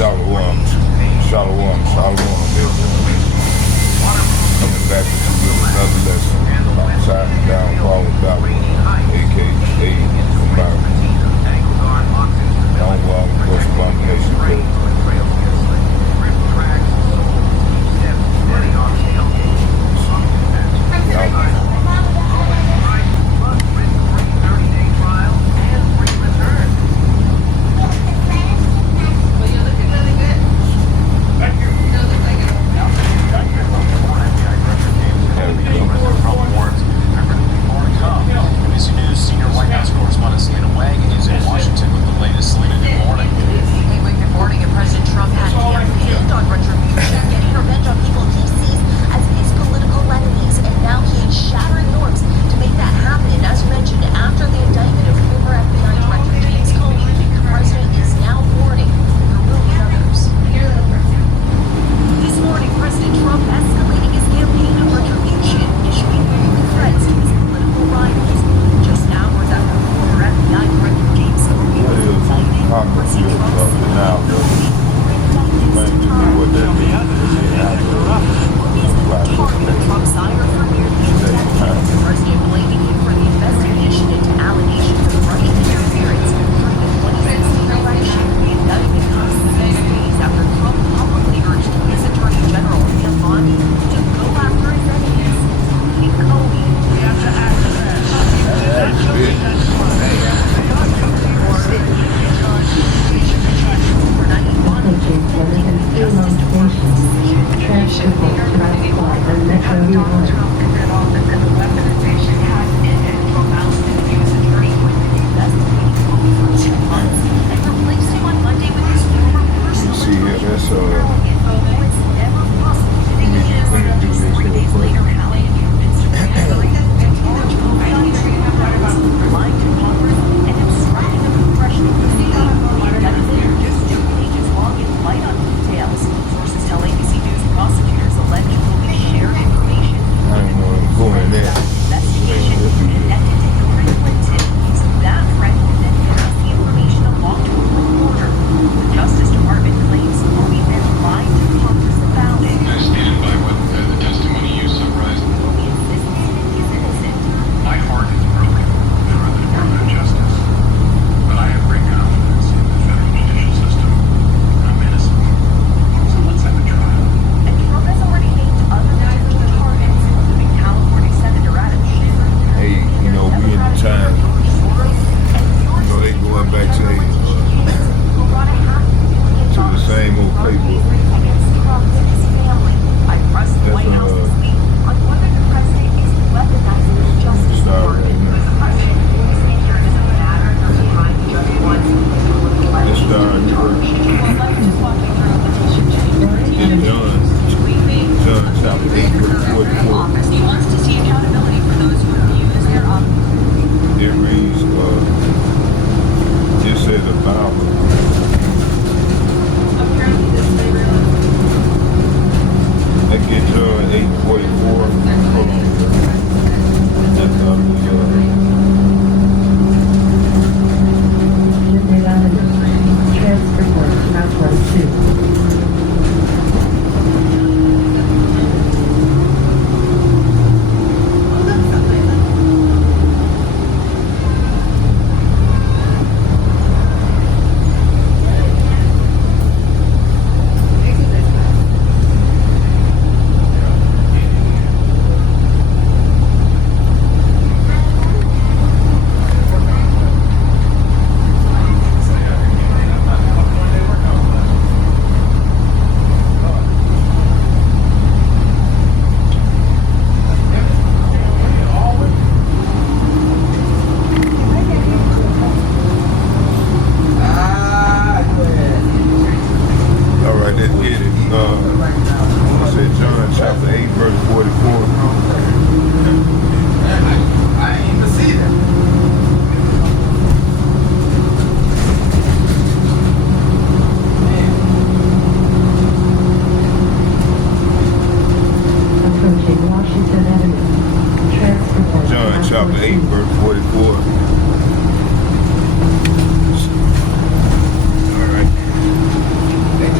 Shalom, everyone. Coming back with you with another lesson about time downfall of Babylon, aka America. Downfall of gross abomination. chapter 8, verse 44. Alright.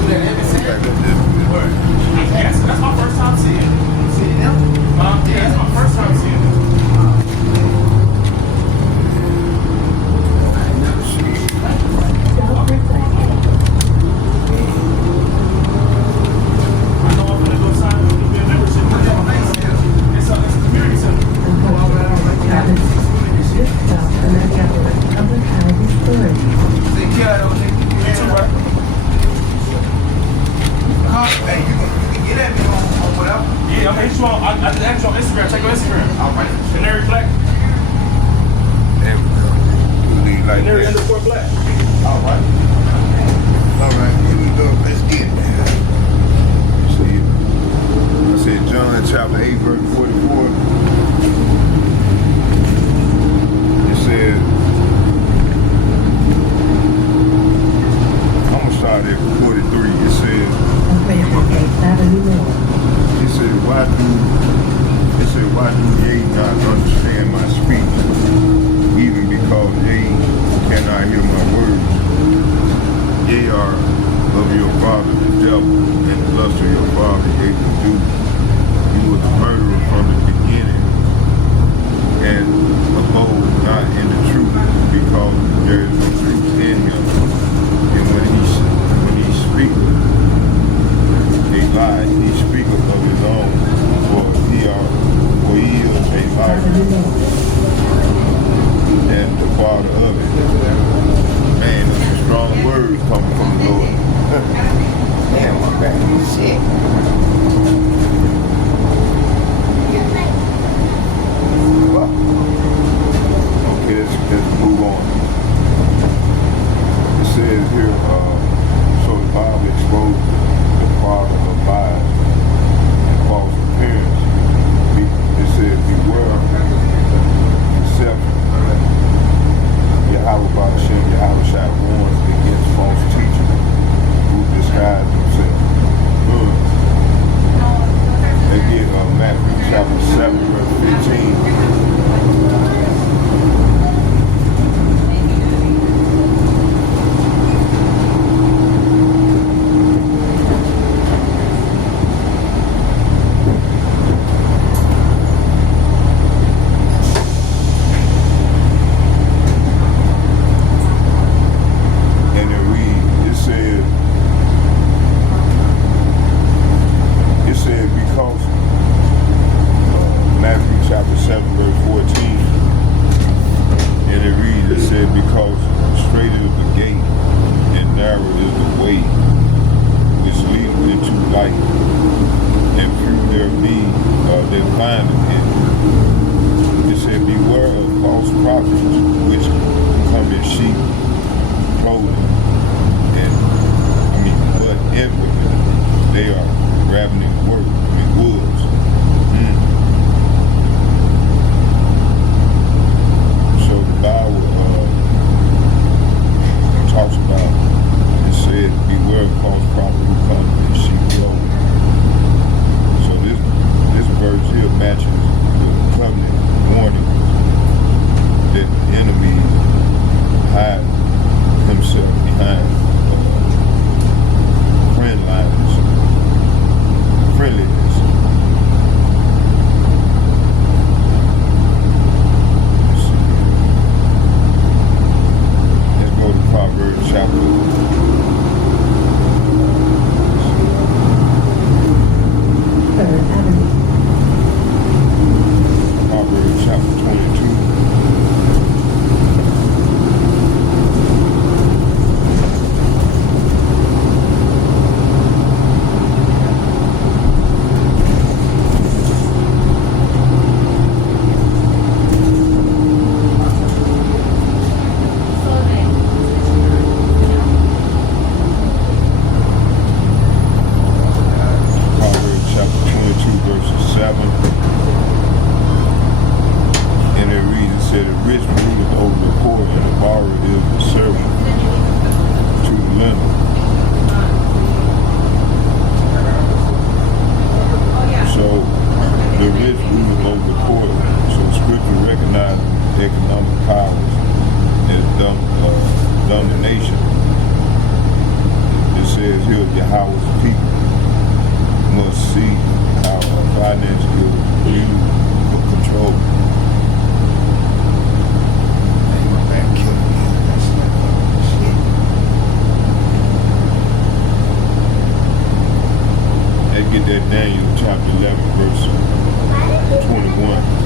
Yeah, okay, I just asked you on Instagram. Check your Instagram. All right. Canary Black. And we'll leave like Canary that. _ Black. All right. All right, here we go. Let's get it. See it. I said John chapter 8, verse 44. It says, I'm gonna start at 43. It says, why do ye not understand my speech? Even because ye cannot hear my words. Ye are of your father the devil, and the lust of your father ye to do. You was a murderer from the beginning, and abode not in the truth, because there is no truth in him. And when he speaketh a lie, he speaketh of his own, for he is a liar, and the father of it. Man, that's a strong word coming from the Lord. Man, my back is sick. Okay, let's move on. It says here, so the Bible exposed the father of lies and false appearance. It says, beware deception. Yahweh Ba'ashem, Yahweh Shai warns against false teachers who disguise themselves. They get Matthew chapter 7, verse 15. Daniel chapter 11, verse 21.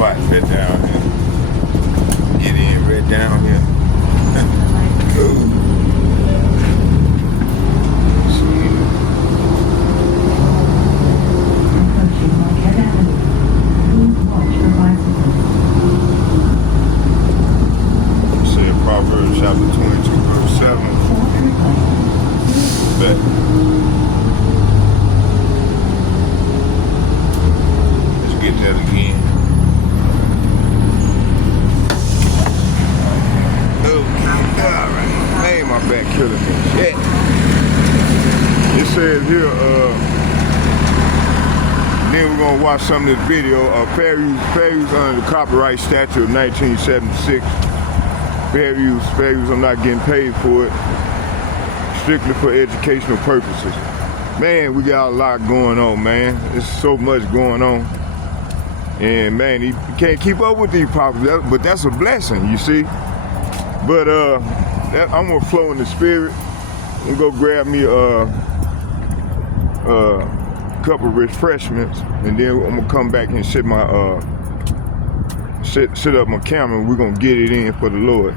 spot right down here. Get in right down here. Said Proverbs chapter 22, verse 7. Back. Let's get that again. Alright. Man, my back killing me. Shit. It says here, then we're gonna watch some of this video of fair use under the copyright statute of 1976. Fair use, I'm not getting paid for it. Strictly for educational purposes. Man, we got a lot going on, man. There's so much going on. And man, you can't keep up with these problems, but that's a blessing, you see. But I'm gonna flow in the spirit. I'm gonna go grab me a couple of refreshments, and then I'm gonna come back and set my set up my camera, and we're gonna get it in for the Lord.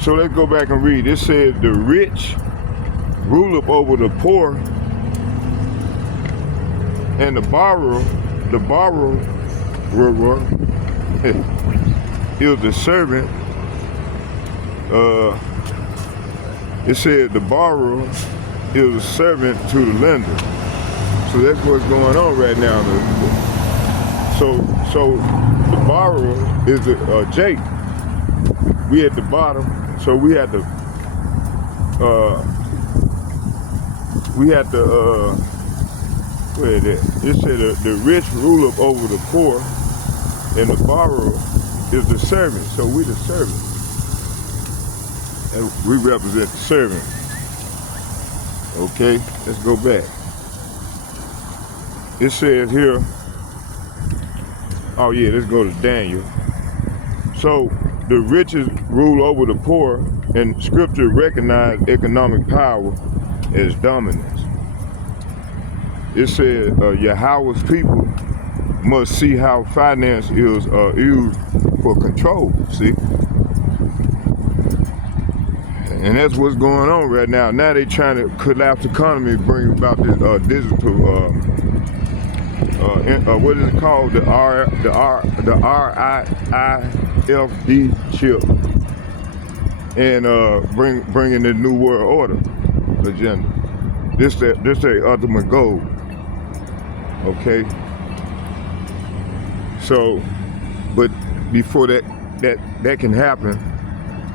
So let's go back and read. It says the rich ruleth over the poor, and the borrower is the servant. It said the borrower is a servant to the lender. So that's what's going on right now. So the borrower is Jake. We at the bottom, so we had to where is it? It said the rich ruleth over the poor, and the borrower is the servant. So we the servant, and we represent the servant. Okay, let's go back. It says here, oh yeah, let's go to Daniel. So the riches rule over the poor, and scripture recognize economic power as dominance. It said Yahweh's people must see how finance is used for control, see? And that's what's going on right now. Now they trying to collapse the economy, bring about this digital, what is it called? The RIFD chip, and bringing the New World Order agenda. This their ultimate goal. Okay. So, but before that can happen,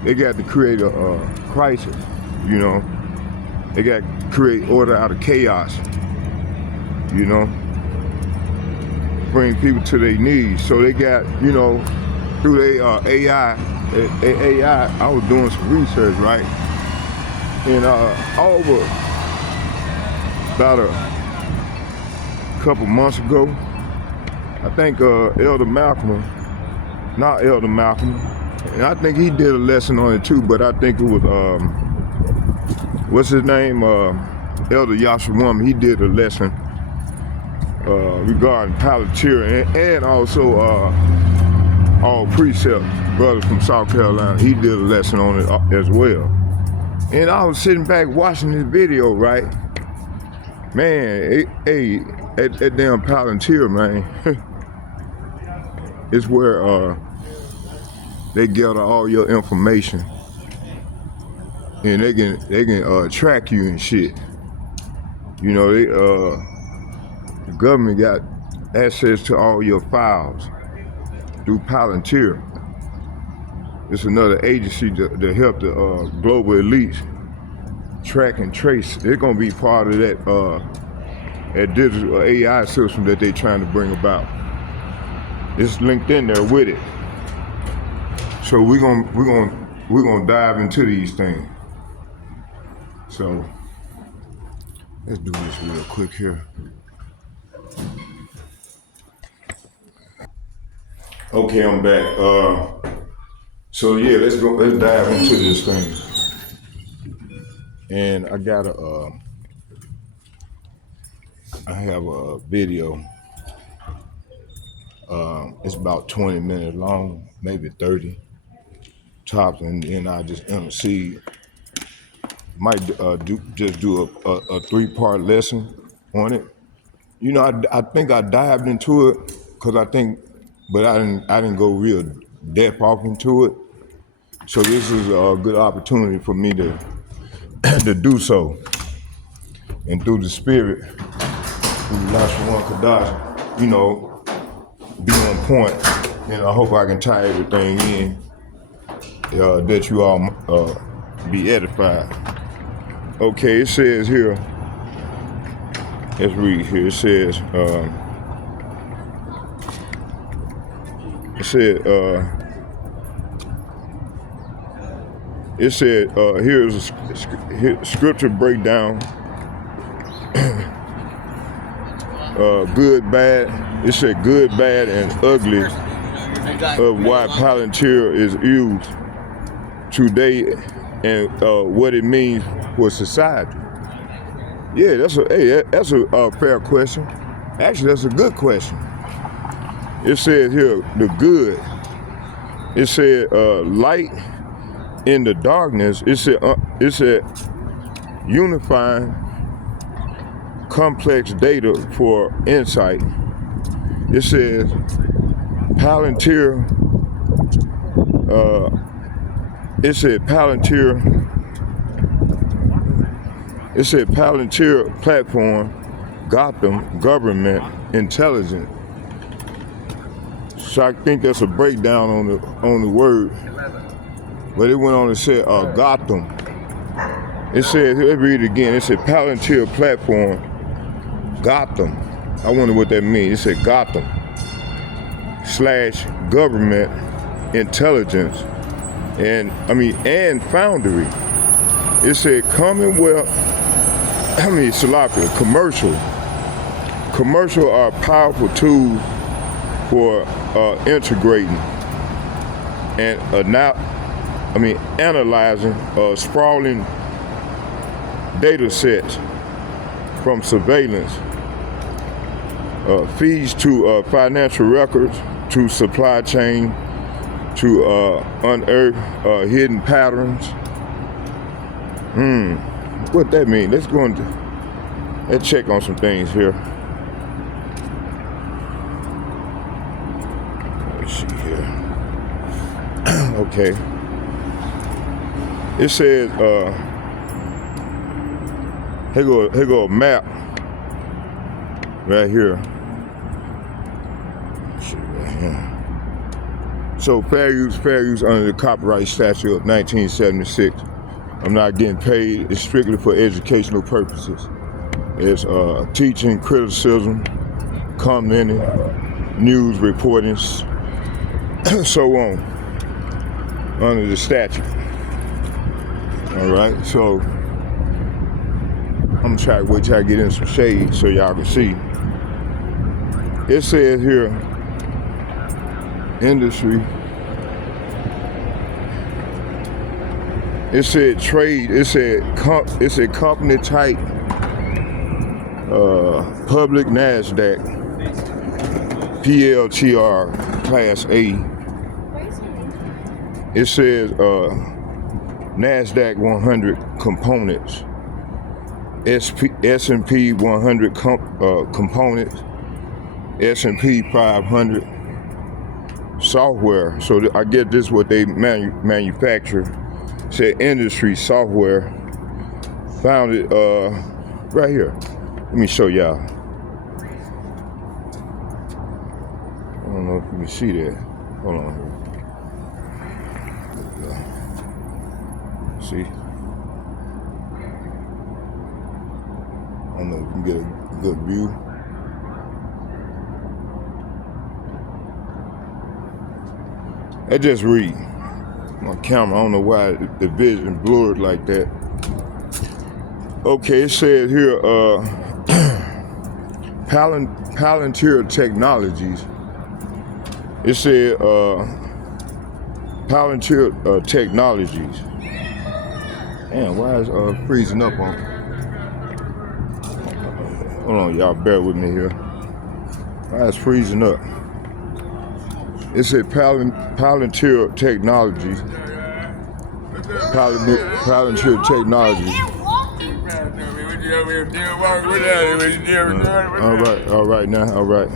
they got to create a crisis. You know, they got to create order out of chaos. You know, bring people to their knees. So they got, you know, through their AI. I was doing some research, right? And over about a couple months ago, I think Elder Malcolm, and I think he did a lesson on it too, but I think it was, what's his name? Elder Yashawam, he did a lesson regarding Palantir, and also all precept, brother from South Carolina, he did a lesson on it as well. And I was sitting back watching this video, right? Man, that damn Palantir, man, it's where they gather all your information, and they can track you and shit. You know, the government got access to all your files through Palantir. It's another agency to help the global elites track and trace. They're gonna be part of that digital AI system that they're trying to bring about. It's linked in there with it. So we're gonna dive into these things. So let's do this real quick here. Okay, I'm back. So yeah, let's dive into this thing. And I got I have a video It's about 20 minutes long, maybe 30 tops, and then I just intercede. Might do a 3-part lesson on it. You know, I think I dived into it because but I didn't go real depth off into it. So this is a good opportunity for me to to do so, and through the Spirit, through the Lashon Kadash, be on point. And I hope I can tie everything in that you all be edified. Okay, it says here. Let's read here. It says. Here's a scripture breakdown. Good, bad. It said good, bad, and ugly of why Palantir is used today and what it means for society. Yeah, that's a fair question. Actually, that's a good question. It says here the good. It said light in the darkness. It said unifying complex data for insight. It says Palantir. It said Palantir platform, Gotham government intelligence. So I think that's a breakdown on the word. But it went on to say Gotham. It says, let's read it again. It said Palantir platform, Gotham. I wonder what that means. It said Gotham / government intelligence and Foundry. It said Commonwealth. Commercial are powerful tools for integrating and analyzing sprawling data sets from surveillance, feeds to financial records, to supply chain, to unearth hidden patterns. What that mean? Let's check on some things here. Let's see here. Okay. It says, here go a map right here. Let's see right here. So fair use under the copyright statute of 1976. I'm not getting paid. It's strictly for educational purposes. It's teaching, criticism, commenting, news reporting, so on, under the statute. All right, so I'm trying to wait till I get in some shade so y'all can see. It says here, industry. It said trade. It said company type. Public NASDAQ. PLTR Class A. It says NASDAQ 100 components. S&P 100 components. S&P 500 software. So I get this what they manufacture. Said industry software. Found it right here. Let me show y'all. I don't know if you can see that. Hold on here. See? I don't know if you can get a good view. I just read. My camera, I don't know why the vision blurred like that. Okay, it says here, Palantir Technologies. It said Palantir Technologies. Damn, why is freezing up on? Hold on, y'all, bear with me here. Why is freezing up? It said Palantir Technologies. Palantir Technologies. All right now, all right.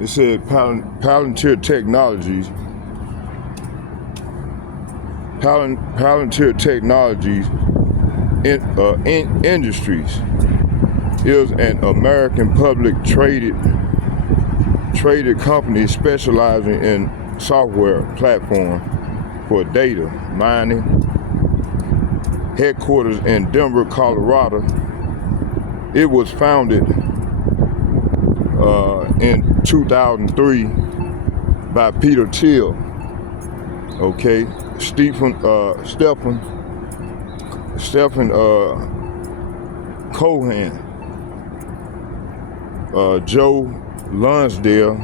It said Palantir Technologies. Palantir Technologies Industries is an American public traded company specializing in software platform for data mining. Headquarters in Denver, Colorado. It was founded in 2003 by Peter Thiel. Okay, Stephen Cohen, Joe Lonsdale,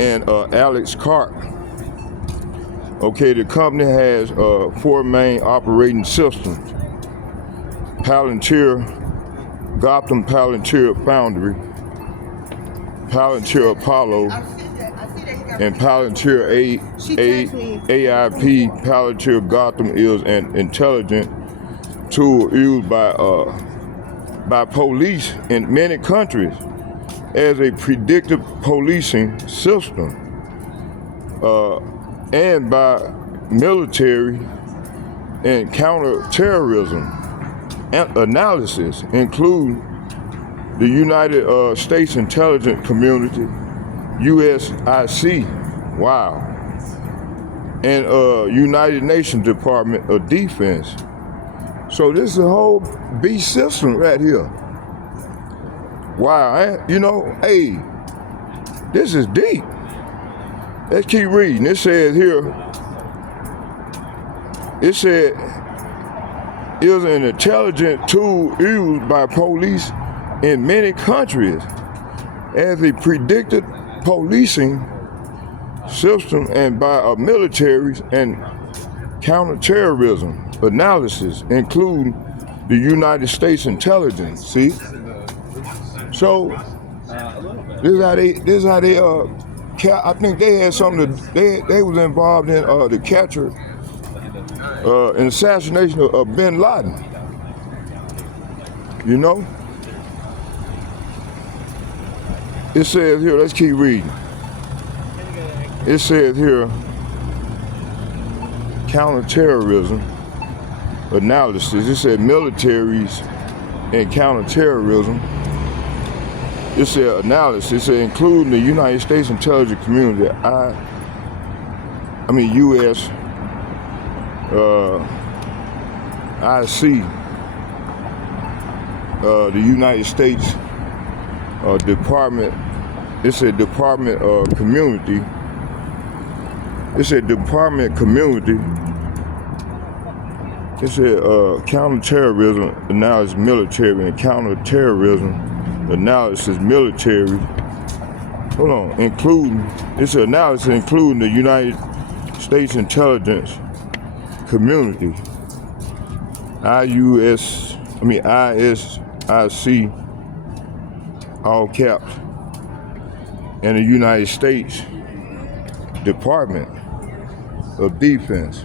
and Alex Karp. Okay, the company has 4 main operating systems: Palantir, Gotham Palantir Foundry, Palantir Apollo, and Palantir AIP. Palantir Gotham is an intelligent tool used by police in many countries as a predictive policing system, and by military and counterterrorism analysis, include the United States Intelligence Community, USIC, wow, and United Nations Department of Defense. So this is a whole beast system right here. Wow, you know, hey, this is deep. Let's keep reading. It says here, it said it was an intelligent tool used by police in many countries as a predicted policing system and by militaries and counterterrorism analysis, including the United States Intelligence. See? So this is how they I think they had something they was involved in the capture and assassination of bin Laden. You know? It says here, let's keep reading. It says here, counterterrorism analysis. It said militaries and counterterrorism. It said analysis. It said including the United States Intelligence Community, U.S. IC, the United States Department. It said Department of Community. It said Department Community. It said counterterrorism analysis military and counterterrorism analysis military. Hold on, including, it's an analysis including the United States Intelligence Community, ISIC, all caps, and the United States Department of Defense.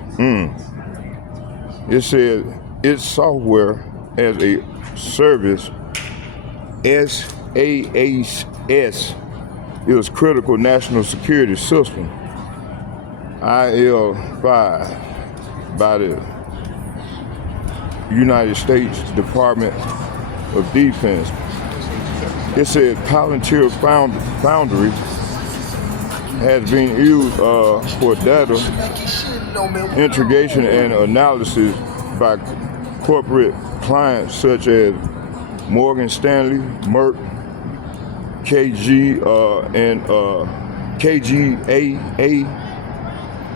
It said its software as a service, SaaS, is critical national security system, IL5, by the United States Department of Defense. It said Palantir Foundry has been used for data integration and analysis by corporate clients such as Morgan Stanley, Merck, KGAA,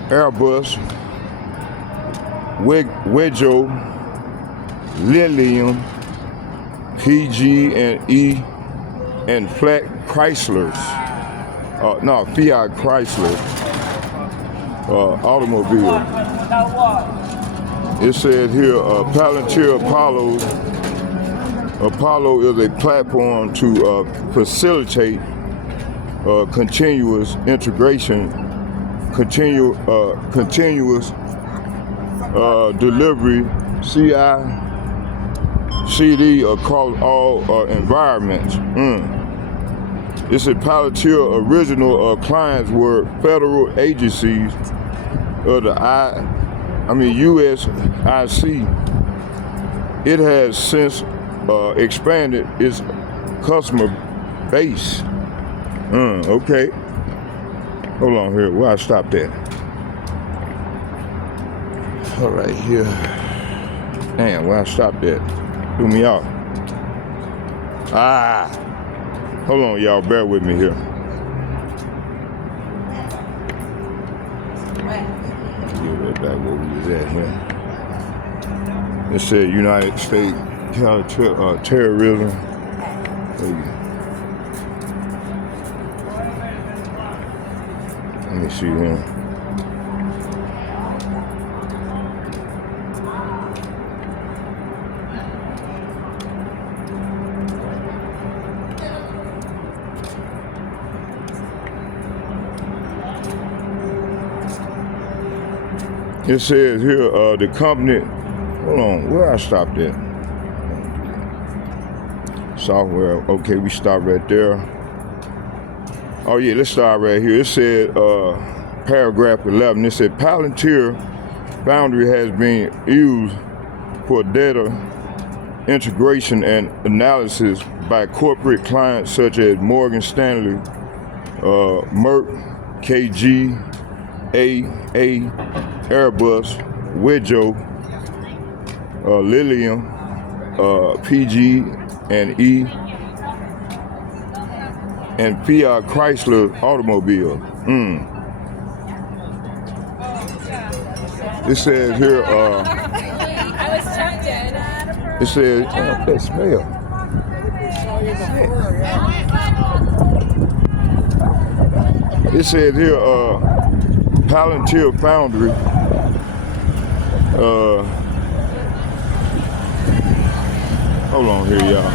Airbus, Wedjo, Lilium, PG&E, and Fiat Chrysler automobile. It says here, Palantir Apollo is a platform to facilitate continuous integration, continuous delivery, CI/CD across all environments. This is Palantir original clients were federal agencies of the USIC. It has since expanded its customer base. Okay. Hold on here. Where I stopped at? All right here. Damn, where I stopped at? Threw me off. Hold on, y'all. Bear with me here. Get right back where we was at here. It said United States terrorism. Let me see here. It says here, the company, hold on, where I stopped at? Software, okay, we stopped right there. Oh yeah, let's start right here. It said, paragraph 11, it said, Palantir Foundry has been used for data integration and analysis by corporate clients such as Morgan Stanley, Merck, KG, AA, Airbus, Widjo, Lilium, PG and E, and Fiat Chrysler Automobile. It says here, it says, that smell. It says here, Palantir Foundry, hold on here, y'all.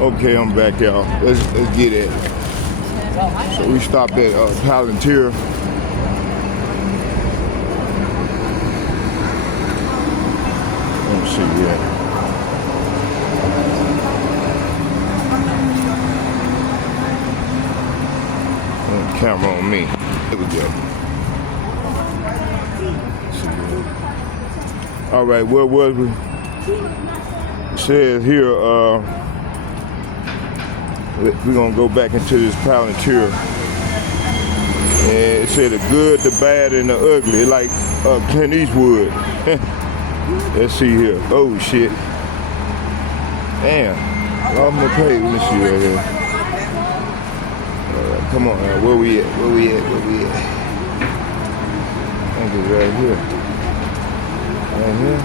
Okay, I'm back, y'all. Let's get it. So we stopped at Palantir. Let me see here. Camera on me. There we go. All right, where was we? It says here, we're gonna go back into this Palantir. And it said the good, the bad, and the ugly, like Clint Eastwood. Let's see here. Oh shit. Damn. Lost my page. Let me see right here. Come on now, where we at? Where we at? Where we at? I think it's right here. Right here.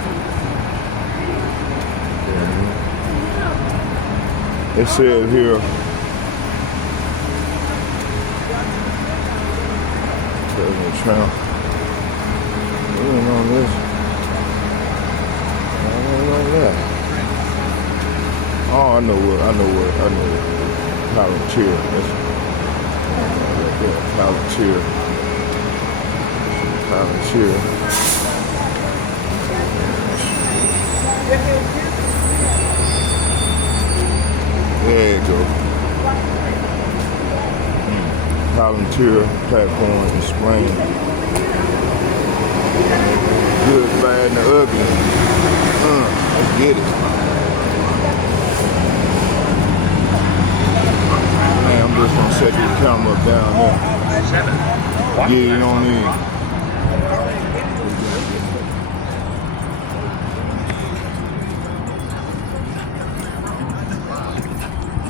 It says here. President Trump. We ain't on this. I ain't on that. Oh, I know what. Palantir. Palantir. There you go. Palantir platform explain good, bad, and the ugly. Let's get it. Man, I'm just gonna set this camera up down there. Get it on in.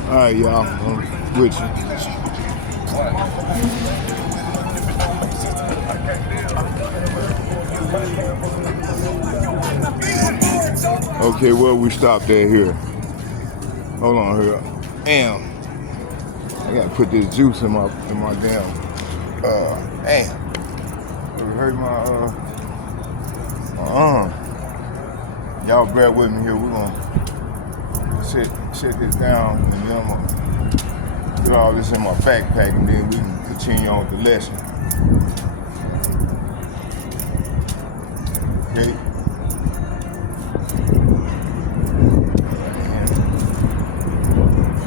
All right, y'all. I'm with you. Okay, well, we stopped at here. Hold on here. Damn. I gotta put this juice in my damn. Damn. It hurt my arm. Y'all bear with me here. We're gonna sit this down, and then I'm gonna put all this in my backpack, and then we can continue on with the lesson. Okay.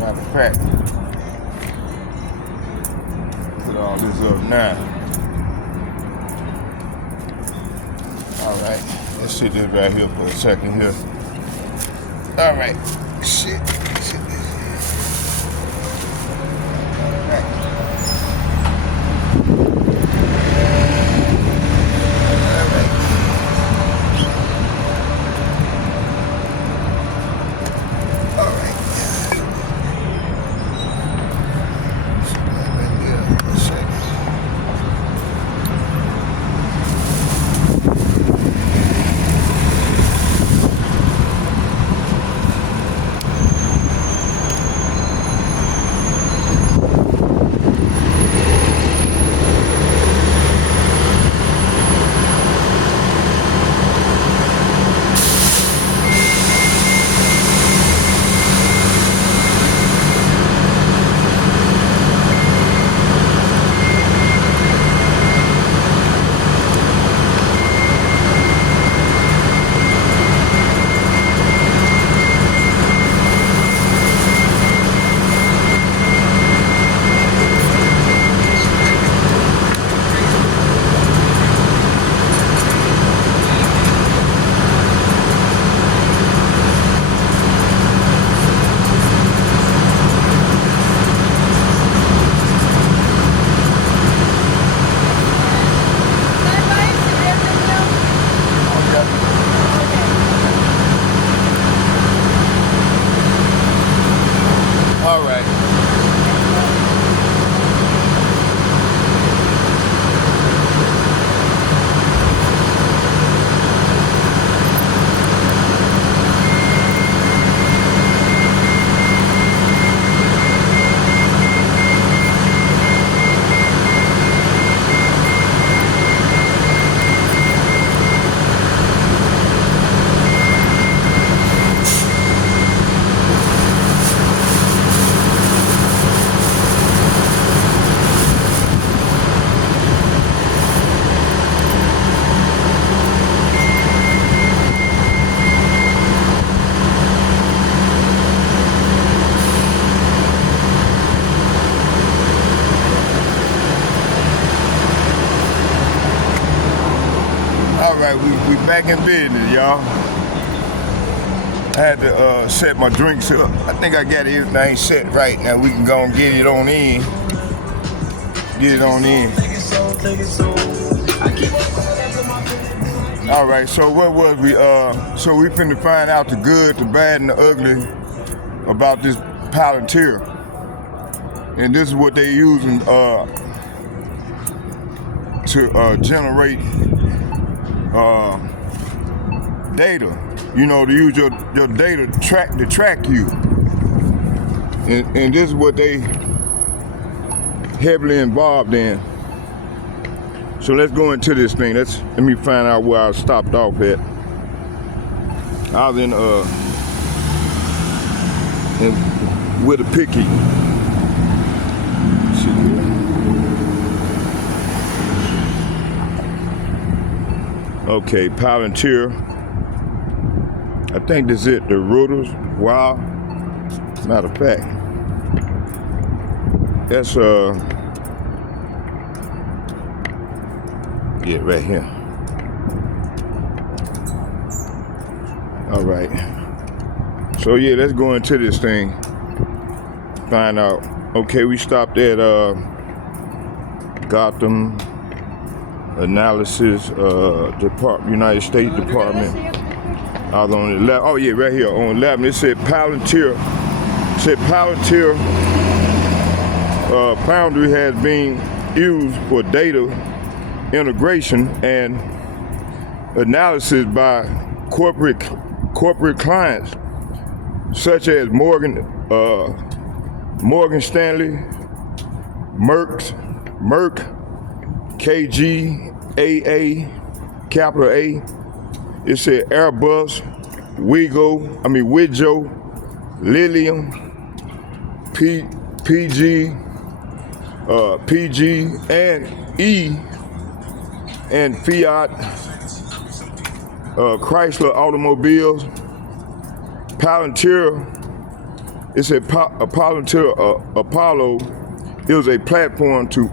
Matter of fact, put all this up now. All right, let's sit this right here for a second here. All right, sit this here. All right. All right. All right. Sit that right there for a second. All right. All right, we back in business, y'all. I had to set my drinks up. I think I got everything set right now. We can go and get it on in. Get it on in. All right, so what was we? So we finna find out the good, the bad, and the ugly about this Palantir. And this is what they using to generate data. You know, to use your data to track you. And this is what they heavily involved in. So let's go into this thing. Let me find out where I stopped off at. I was in with a picky. Okay, Palantir. I think this is it, the routers. Wow. Matter of fact, that's yeah, right here. All right. So yeah, let's go into this thing. Find out. Okay, we stopped at Gotham Analysis United States Department. I was on the left. Oh yeah, right here on 11. It said Palantir. It said Palantir Foundry has been used for data integration and analysis by corporate clients such as Morgan Stanley, Merck, KG, AA, capital A. It said Airbus, Widjo, Lilium, PG, and E, and Fiat, Chrysler Automobiles, Palantir. It's a Palantir Apollo is a platform to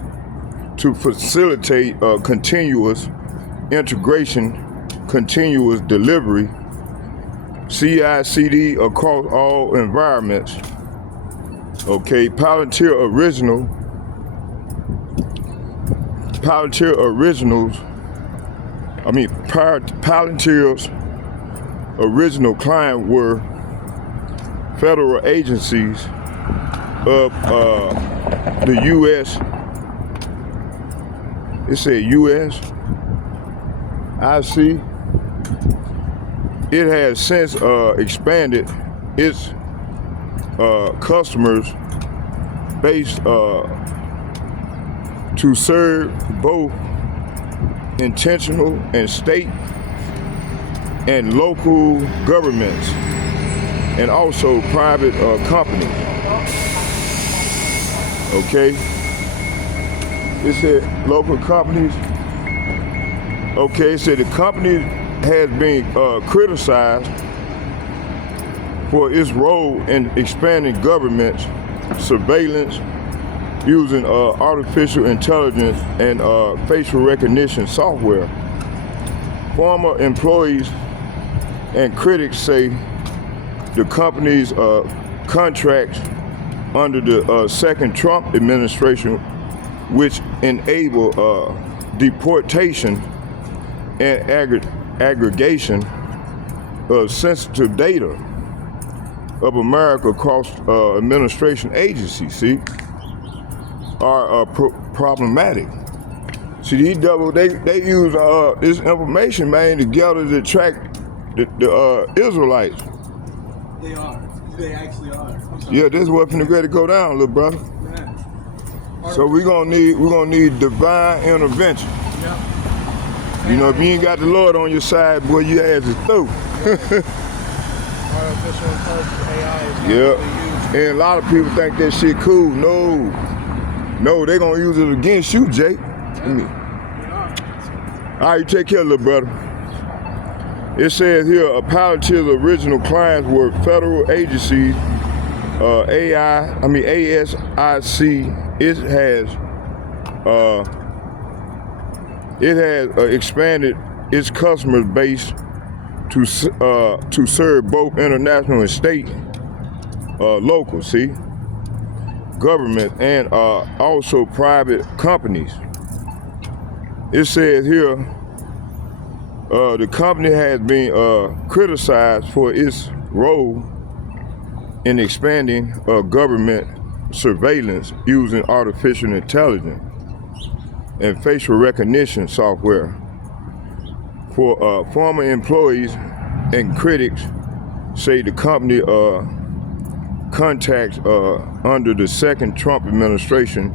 facilitate continuous integration, continuous delivery, CI/CD across all environments. Okay, Palantir's original client were federal agencies of the U.S. It said U.S. I see. It has since expanded its customers base to serve both intentional and state and local governments, and also private companies. Okay, it said local companies. Okay, it said the company has been criticized for its role in expanding government surveillance using artificial intelligence and facial recognition software. Former employees and critics say the company's contracts under the second Trump administration, which enable deportation and aggregation of sensitive data of America across administration agencies, see, are problematic. See, these devils, they use this information, man, together to track the Israelites. They are. They actually are. Yeah, this is what's finna get to go down, little brother. Man. So we're gonna need divine intervention. Yep. You know, if you ain't got the Lord on your side, boy, your ass is through. Artificial intelligence, AI is Yeah. used. And a lot of people think that shit cool. No, they gonna use it against you, Jake. All right, you take care, little brother. It says here, Palantir's original clients were federal agencies, ASIC. It has expanded its customer base to serve both international and state, local, see, government, and also private companies. It says here, the company has been criticized for its role in expanding government surveillance using artificial intelligence and facial recognition software. For former employees and critics say the company contacts under the second Trump administration,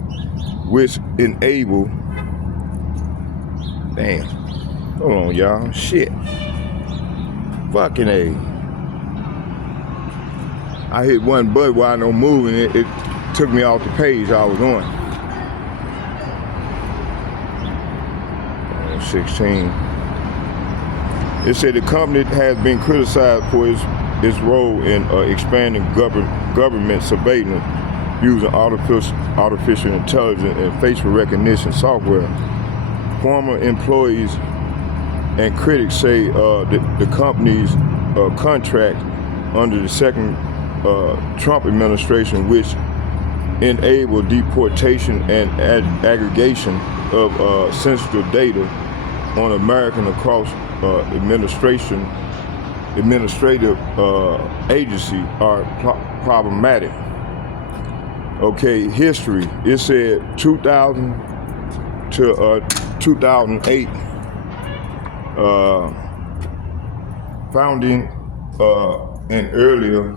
which enable, damn, hold on, y'all. Shit. Fucking A. I hit one button while I'm moving. It took me off the page I was on. 16. It said the company has been criticized for its role in expanding government surveillance using artificial intelligence and facial recognition software. Former employees and critics say the company's contract under the second Trump administration, which enabled deportation and aggregation of sensitive data on American across administrative agency are problematic. Okay, history. It said 2000 to 2008. Founding in earlier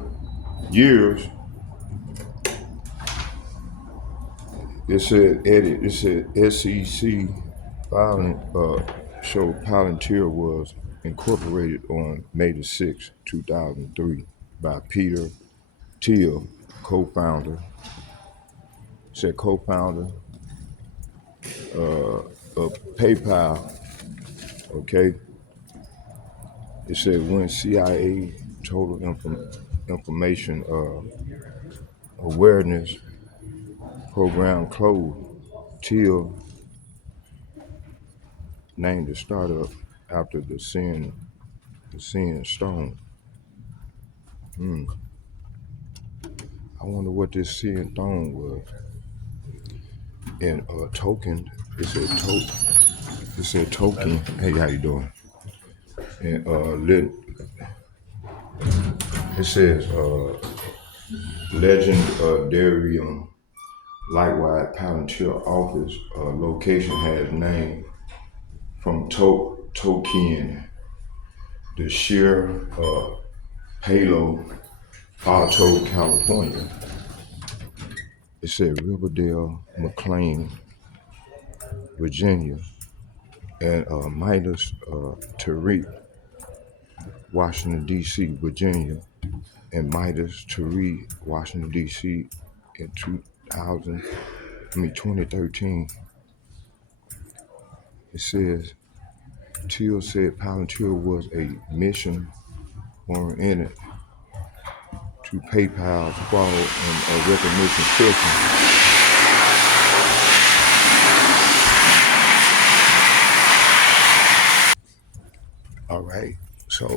years. It said SEC filing showed Palantir was incorporated on May the 6th, 2003 by Peter Thiel, co-founder of PayPal, okay? It said when CIA Total Information Awareness Program closed, Thiel named the startup after the seeing stone. I wonder what this seeing stone was. And token, it said token. Hey, how you doing? And it says legendarium. Likewise, Palantir office location has name from Tolkien, the sheer Palo Alto, California. It said Riverdale, McLean, Virginia, and Midas Tariq, Washington, D.C., Virginia, and Midas Tariq, Washington, D.C. in 2013. It says, Thiel said Palantir was a mission-oriented to PayPal's fraud and recognition system. All right, so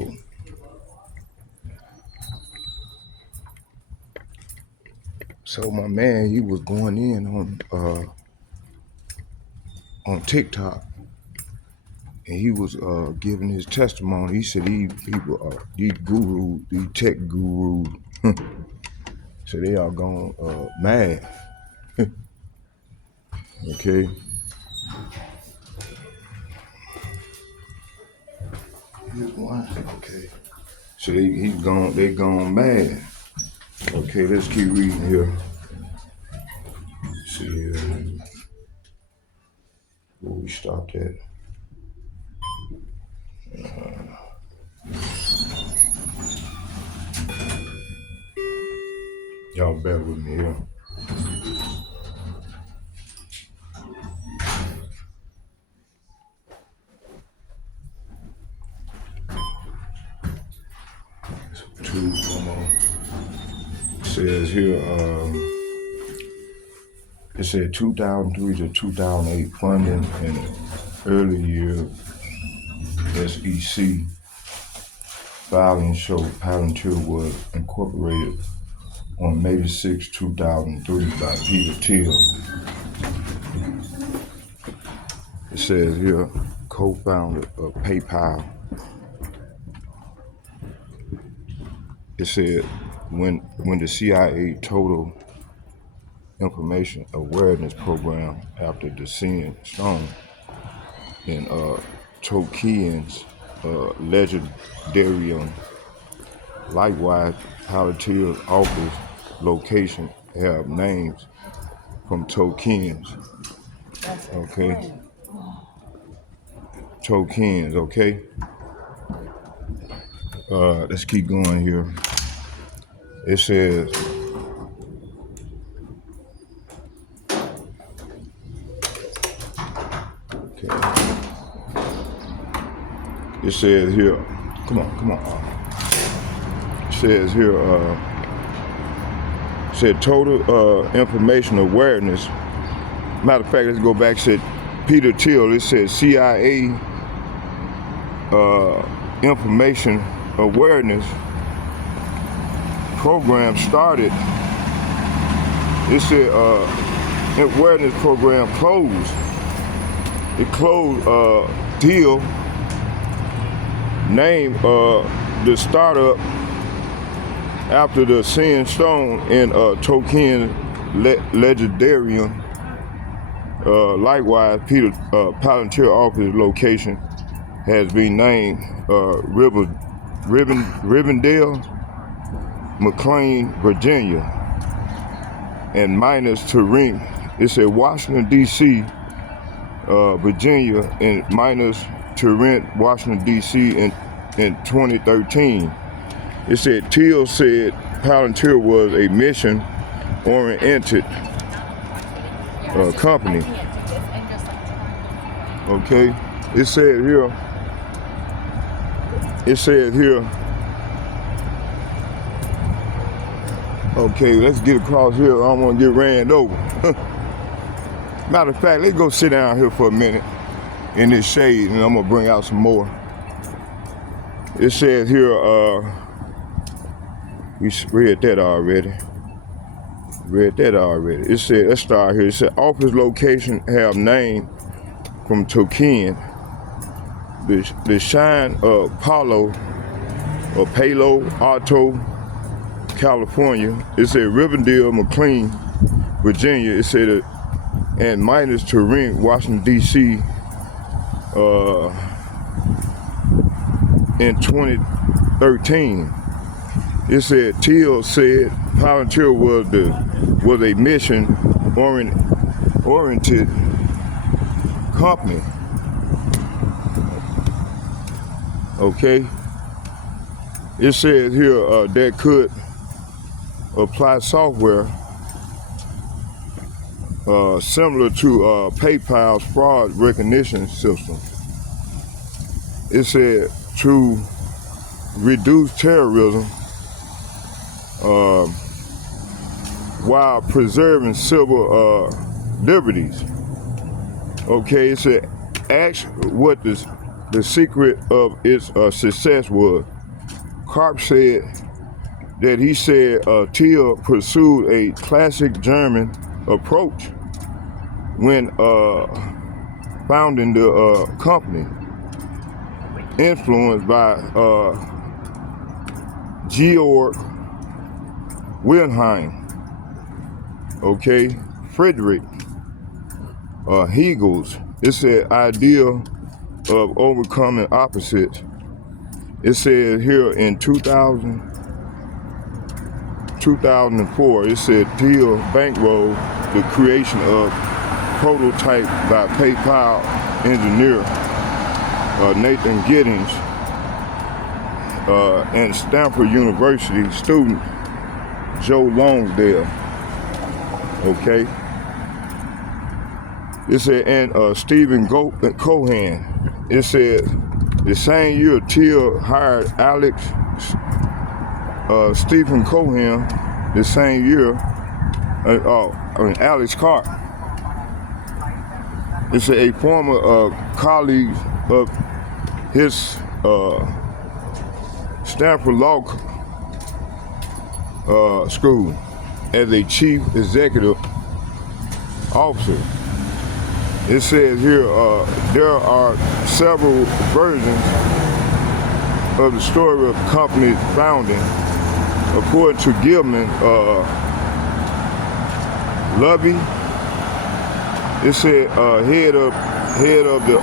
my man, he was going in on TikTok, and he was giving his testimony. He said these gurus, these tech gurus, so they are gone mad. Okay. Here's one. Okay. So they gone mad. Okay, let's keep reading here. See here. Where we stopped at. Y'all bear with me here. One more. It says here, it said 2003 to 2008 funding and early year SEC filing showed Palantir was incorporated on May 6, 2003 by Peter Thiel. It says here, co-founder of PayPal. It said when the CIA Total Information Awareness Program after the seeing stone and Tolkien's legendarium. Likewise, Palantir's office location have names from Tolkien's. Okay. Tolkien's, okay. Let's keep going here. It says, okay. It says here, come on. It says here, said total information awareness. Matter of fact, let's go back. Said Peter Thiel. It said CIA information awareness program started. It said awareness program closed. It closed. Thiel named the startup after the seeing stone in Tolkien legendarium. Likewise, Peter Palantir office location has been named Rivendell, McLean, Virginia, and Midas Tariq. It said Washington, D.C., Virginia, and Midas Torrance, Washington, D.C. in 2013. It said Teal said Palantir was a mission-oriented company. Okay, it said here, okay, let's get across here. I don't want to get ran over. Matter of fact, let's go sit down here for a minute in this shade, and I'm gonna bring out some more. It says here, we read that already. It said, let's start here. It said, office location have name from Token. The Shine Palo Alto, California. It said Rivendell, McLean, Virginia. It said, and minus Torrance, Washington, D.C. In 2013. It said Teal said Palantir was a mission-oriented company. Okay. It says here that could apply software similar to PayPal's fraud recognition system. It said to reduce terrorism while preserving civil liberties. Okay, it said ask what the secret of its success was. Karp said that he said Teal pursued a classic German approach when founding the company, influenced by Georg Wilhelm, okay, Friedrich Hegel's. It said ideal of overcoming opposites. It said here in 2004, it said Teal bankrolled the creation of prototype by PayPal engineer Nathan Giddings and Stanford University student Joe Lonsdale. Okay. It said, and Stephen Cohen. It said the same year Teal hired Stephen Cohen. The same year, Alex Karp. It's a former colleague of his Stanford Law School as a chief executive officer. It says here there are several versions of the story of the company's founding. According to Gilman Lubby, it said head of the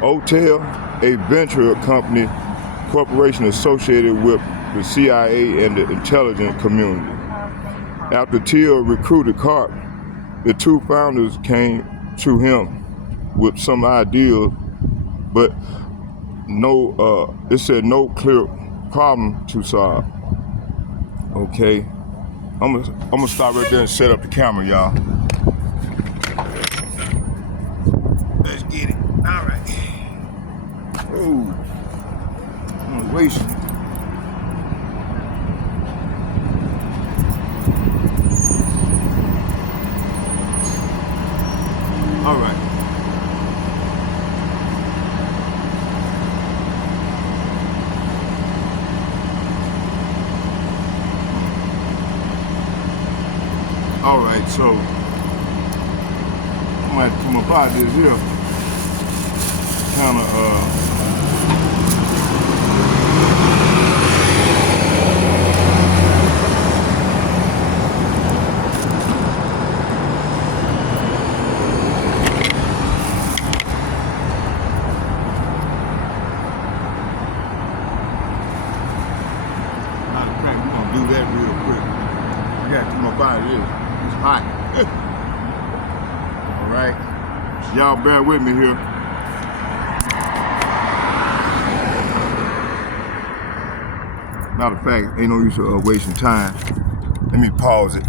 Hotel, a venture company corporation associated with the CIA and the intelligence community. After Teal recruited Karp, the two founders came to him with some ideas, but it said no clear problem to solve. Okay, I'm gonna stop right there and set up the camera, y'all. Let's get it. All right. Oh, I'm gonna waste it. All right. All right, so I'm gonna have to come up out of this here. Kind of matter of fact, we're gonna do that real quick. I gotta come up out of this. It's hot. All right, y'all bear with me here. Matter of fact, ain't no use of wasting time. Let me pause it.